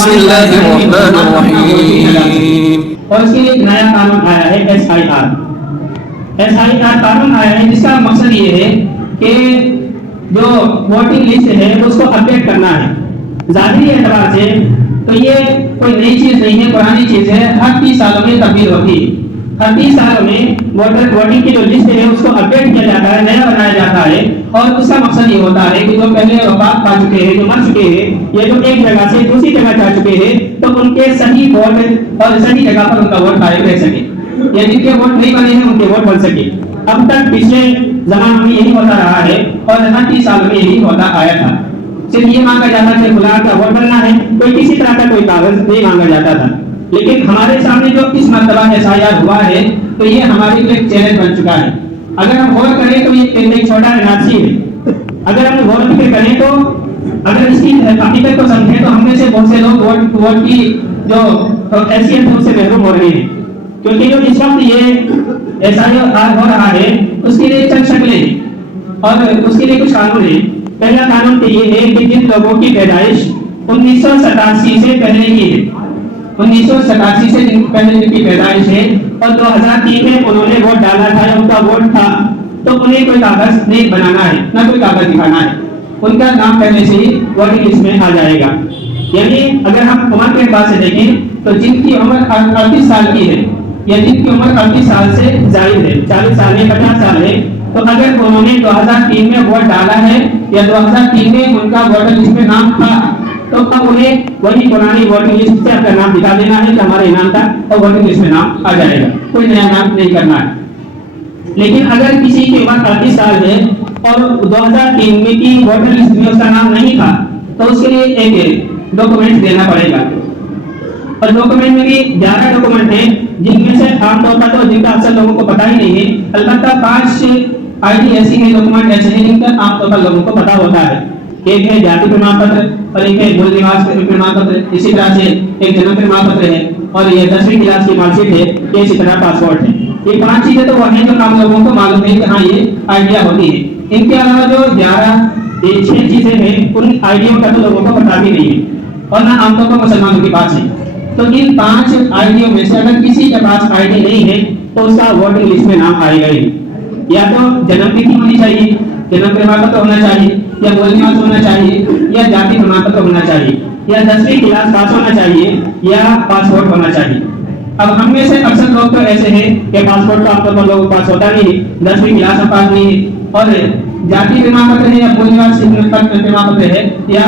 बिस्मिल्लाहिर्रहमानिर्रहीम। और इसके लिए एक नया कानून आया है SIR कानून आया है, जिसका मकसद ये है कि जो वोटिंग लिस्ट है उसको अपडेट करना है। जाहिरी एतबार से तो ये कोई नई चीज नहीं है, पुरानी चीज है, हर 30 सालों में तब्दील होती है। हर 30 सालों में वोटिंग की जो लिस्ट है उसको अपडेट किया जाता है, नया बनाया जाता है। और उसका मकसद ये होता है कि जो पहले वफात पा चुके हैं, जो मर चुके हैं, या जो एक जगह से दूसरी जगह जा चुके हैं, तो उनके सही वोट और सही जगह पर उनका वोट कायम रह सके, या जिनके वोट नहीं बने हैं उनके वोट बन सके। अब तक पिछले जमाने में यही होता रहा है और हर 30 साल में यही होता आया था। सिर्फ ये मांगा जाता था गुलाब का वोट बनना है, कोई किसी तरह का कोई कागज नहीं मांगा जाता था। लेकिन हमारे सामने जो इस मर्तबा SIR हुआ है, तो ये हमारे लिए एक चैलेंज बन चुका है। अगर हम गौर करें तो ये एक छोटा एनआरसी है। अगर हम गौर फिक्र करें तो अगर इसकी हकीकत को समझें तो हम में से बहुत से लोग वोट की जो हैसियत है उससे महरूम हो रहे हैं, क्योंकि जो इस वक्त ये SIR हो रहा है उसके लिए चंद शक्लें हैं और उसके लिए कुछ कानून है। पहला कानून तो ये है कि जिन लोगों की पैदाइश 1987 से पहले की है, 1987 से पहले जिनकी पैदाइश है और 2003 में उन्होंने वोट डाला था या उनका वोट था, तो उन्हें कोई कागज नहीं बनाना है, ना कोई कागज दिखाना है, उनका नाम पहले से ही वोटिंग लिस्ट में आ जाएगा। यानी अगर हम उम्र के बाद से देखें तो जिनकी उम्र 38 साल की है या जिनकी उम्र 38 साल से जायद है, 40 साल है, 50 साल है, तो अगर उन्होंने 2003 में वोट डाला है या 2003 में उनका वोटर लिस्ट में नाम था, तो अब उन्हें वही पुरानी वोटिंग लिस्ट से अपना नाम दिखा देना है कि हमारा इनाम था और वोटिंग लिस्ट में नाम आ जाएगा, कोई नया नाम नहीं करना है। लेकिन अगर किसी की उम्र 38 साल है और 2003 में की वोटर लिस्ट में उसका नाम नहीं था, तो उसके लिए एक डॉक्यूमेंट देना पड़ेगा। और डॉक्यूमेंट में भी 11 डॉक्यूमेंट हैं, जिनमें से आमतौर पर तो जिनका अक्सर लोगों को पता ही नहीं है, अलबत्ता 5 ID ऐसी है, डॉक्यूमेंट ऐसे हैं जिनका आमतौर पर लोगों को पता होता है। एक है जाति प्रमाण पत्र और एक है मूल निवास प्रमाण पत्र, इसी तरह से एक जन्म प्रमाण पत्र है और ये 10वीं क्लास की मार्कशीट है, ये इसी तरह पासपोर्ट है। ये 5 चीजें तो वो हैं जो हम लोगों को मालूम है कि हाँ ये आइडिया होती है। इनके अलावा जो 6 चीजें हैं उन आइडिया का तो लोगों को पता भी नहीं है और ना आमतौर पर मुसलमानों के पास है। तो इन 5 आइडियो में से अगर किसी के पास आईडी नहीं है तो उसका वोटिंग लिस्ट में नाम आएगा ही। या तो जन्म तिथि होनी चाहिए, जन्म प्रमाण पत्र होना चाहिए, या मूल निवास होना चाहिए, या जाति प्रमाण पत्र होना चाहिए, या 10वीं क्लास पास होना चाहिए, या पासपोर्ट होना चाहिए। अब हम में से अक्सर लोग तो ऐसे हैं कि पासपोर्ट तो आमतौर पर लोगों के पास होता नहीं है, 10वीं क्लास में पास नहीं है, और जाति प्रमाण पत्र है या मूल निवास प्रमाण पत्र है या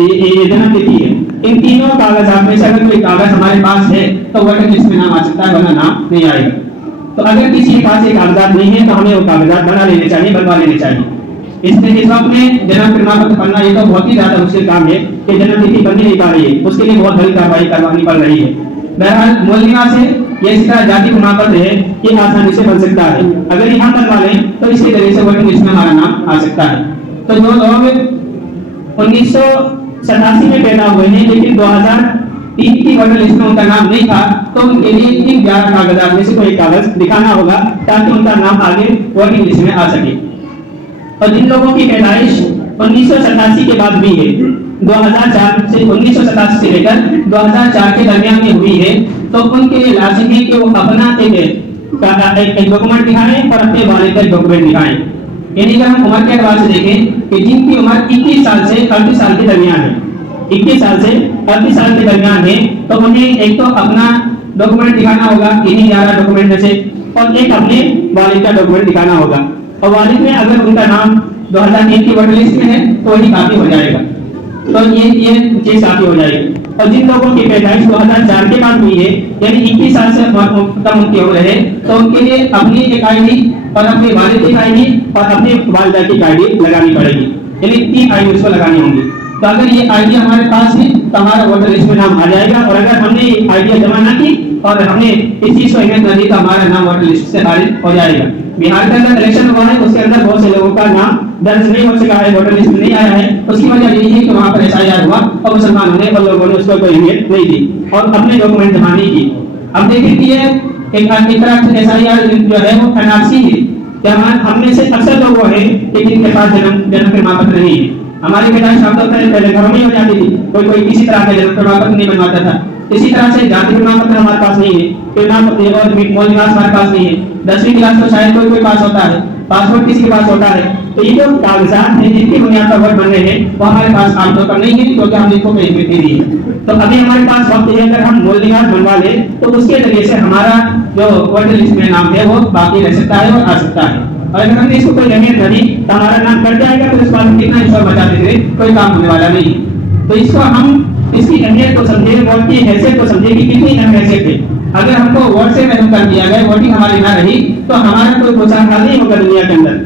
ये जन्म तिथि है। इन तीनों कागजात में से अगर कोई कागज हमारे पास है तो वोटर लिस्ट में नाम आ सकता है, वरना नाम नहीं आएगा। तो अगर किसी के पास ये कागजात नहीं है तो हमें वो कागजात बना लेने चाहिए, बनवा लेने चाहिए। इसमें इस वक्त में जन्म प्रमाण पत्र बनना ये तो बहुत ही ज्यादा मुश्किल काम है कि जन्म तिथि बननी नहीं पा रही है, उसके लिए बहुत बड़ी कार्रवाई करवानी पड़ रही है। बहरहाल मूल निवास है या इस तरह जाति प्रमाण पत्र है, ये आसानी से बन सकता है। अगर ये हम बनवा लें तो इसके जरिए से वोटिंग लिस्ट में हमारा नाम आ सकता है। तो जो लोग 1987 में पैदा हुए हैं लेकिन 2003 की वोटर लिस्ट में उनका नाम नहीं था, तो उनके लिए इन 11 कागजात में से कोई कागज दिखाना होगा ताकि उनका नाम आगे वोटिंग लिस्ट में आ सके। और जिन लोगों की पैदाइश 1987 के बाद हुई है, 2004 से 1987 से लेकर 2004 के दरमियान में हुई है, तो उनके लिए लाजिम है कि वो अपना एक डॉक्यूमेंट दिखाएं और अपने वालिद का डॉक्यूमेंट दिखाएं। यानी अगर हम उम्र के एतबार से देखें कि जिनकी उम्र 21 साल से 38 साल के दरमियान है, 21 साल से 38 साल के दरमियान है, तो उन्हें एक तो अपना डॉक्यूमेंट दिखाना होगा इन्हीं 11 डॉक्यूमेंट में से, और एक अपने वालिद का डॉक्यूमेंट दिखाना होगा। और वालिद में अगर उनका नाम 2003 की वोटर लिस्ट में है तो वही काफी हो जाएगा, तो ये चीज काफी हो जाएगी। और जिन लोगों की पैदाइश 2004 के बाद हुई है, यानी 21 साल से कम उनकी उम्र है, तो उनके लिए अपनी एक आईडी और अपने वालिद की आईडी और अपने वालिदा की आईडी लगानी पड़ेगी, यानी 3 आईडी उसको लगानी होंगी। तो अगर ये आईडी हमारे पास है तो हमारा वोटर लिस्ट में नाम आ जाएगा, और अगर हमने आईडिया जमा ना की और हमने इस चीज को अहमियत न दी तो हमारा नाम वोटर लिस्ट से खारिज हो जाएगा। बिहार के अंदर इलेक्शन हुआ है, उसके अंदर बहुत से लोगों का नाम दर्ज नहीं हो सका है, वोटर लिस्ट में नहीं आया है। उसकी वजह यही है कि वहाँ पर SIR हुआ और मुसलमानों ने और लोगों ने उसको कोई अहमियत नहीं दी और अपने डॉक्यूमेंट जमा नहीं की। अब देखिए कि ये एक तरह से SIR जो है वो NRC है, हम में से अक्सर लोग वो हैं कि जिनके पास जन्म प्रमाण पत्र नहीं है, हमारी पैदाइश आमतौर पर पहले घरों में ही हो जाती थी, कोई कोई किसी तरह के प्रमाण पत्र नहीं बनवाता था। इसी तरह से जाति प्रमाण पत्र हमारे पास नहीं है, प्रमाण पत्र और मूल निवास हमारे पास नहीं है। 10वीं क्लास तो शायद कोई कोई पास होता है, पासपोर्ट किसी के पास होता है। तो ये जो कागजात हैं जिनकी बुनियाद पर वोट बनने हैं वो हमारे पास आमतौर पर नहीं है, क्योंकि हमने इनको कहीं भी दी है। तो अभी हमारे पास वक्त है, अगर हम मूल निवास बनवा ले तो उसके जरिए से हमारा जो वोटर लिस्ट में नाम है वो बाकी रह सकता है और आ सकता है। और अगर हमने इसको कोई अहमियत न दी तो हमारा नाम कट जाएगा, तो इस बात में कितना ईश्वर बचाते थे, कोई काम होने वाला नहीं। तो इसको हम इसकी अहमियत को समझे, वोट की हैसियत को समझे कि कितनी अहम हैसियत है। अगर हमको वोट से महरूम कर दिया गया, वोटिंग हमारी ना रही, तो हमारा कोई पोषण नहीं होगा दुनिया के अंदर।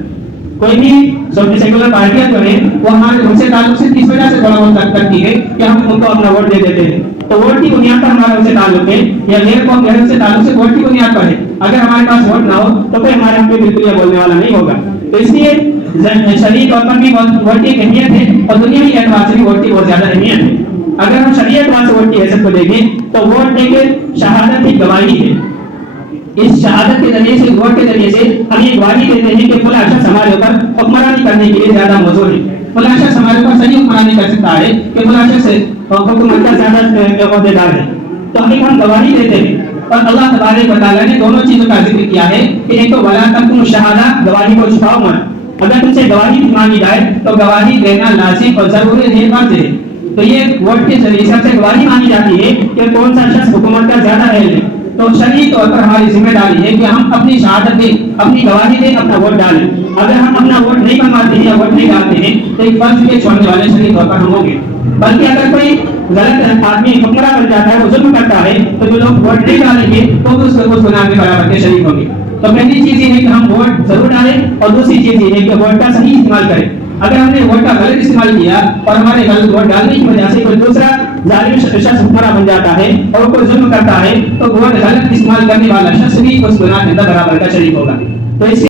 कोई भी सेकुलर पार्टियां जो है वो हमारे उनसे ताल्लुक से किस वजह से थोड़ा बहुत करती है कि हम उनको अपना वोट दे देते हैं। तो वोट की बुनियाद पर हमारा उनसे ताल्लुक है, या गैर कौम गैर से ताल्लुक से वोट की बुनियाद पर है। अगर हमारे पास वोट ना हो तो कोई हमारे हक में बिल्कुल बोलने वाला नहीं होगा। तो इसलिए शरीय तौर पर भी वोट की अहमियत है और दुनियावी एतबार से भी वोट की बहुत ज्यादा अहमियत है। अगर हम शरीय एतबार से वोट की हैसियत को देखें तो वोट एक शहादत की गवाही है। इस शहादत के जरिए से, वोट के जरिए से हम ये गवाही देते हैं कि फलां शख्स हमारे ऊपर हुक्मरानी करने के लिए ज्यादा मौजूद है, फलां शख्स हमारे ऊपर सही हुक्मरानी कर सकता है, कि फलां शख्स हुकूमत का ज्यादा अहदेदार है। तो हम गवाही देते हैं। और अल्लाह तबारक व तआला ने दोनों चीजों का जिक्र किया है कि एक तो वला तकुम शहादा, गवाही को छुपाओ मत। अगर तुमसे गवाही मांगी जाए तो गवाही देना लाजिम और जरूरी है, फर्ज है। तो ये वोट के जरिए से गवाही मांगी जाती है कि कौन सा शख्स हुकूमत का ज्यादा अहल है। तो शरई तौर पर हमारी जिम्मेदारी है कि हम अपनी शहादत दें, अपनी गवाही दें, अपना वोट डालें। अगर हम अपना वोट नहीं बनवाते हैं या वोट नहीं डालते हैं तो एक फर्ज के छोड़ने वाले शरई तौर पर हम होंगे। बल्कि अगर कोई गलत आदमी हुक्मरान बन जाता है, वो जुल्म करता है, तो जो लोग वोट नहीं डालेंगे तो उस गुनाह के बराबर के शरीक होंगे। तो पहली चीज ये है कि हम वोट जरूर डालें, और दूसरी चीज ये है कि वोट का सही इस्तेमाल करें। अगर हमने वोट का गलत इस्तेमाल किया और हमारे गलत वोट डालने की वजह से कोई दूसरा जालिम शख्स हुक्मरान बन जाता है और कोई जुल्म करता है, तो वोट गलत इस्तेमाल करने वाला शख्स भी उस गुनाह के अंदर बराबर का शरीक होगा। तो इसलिए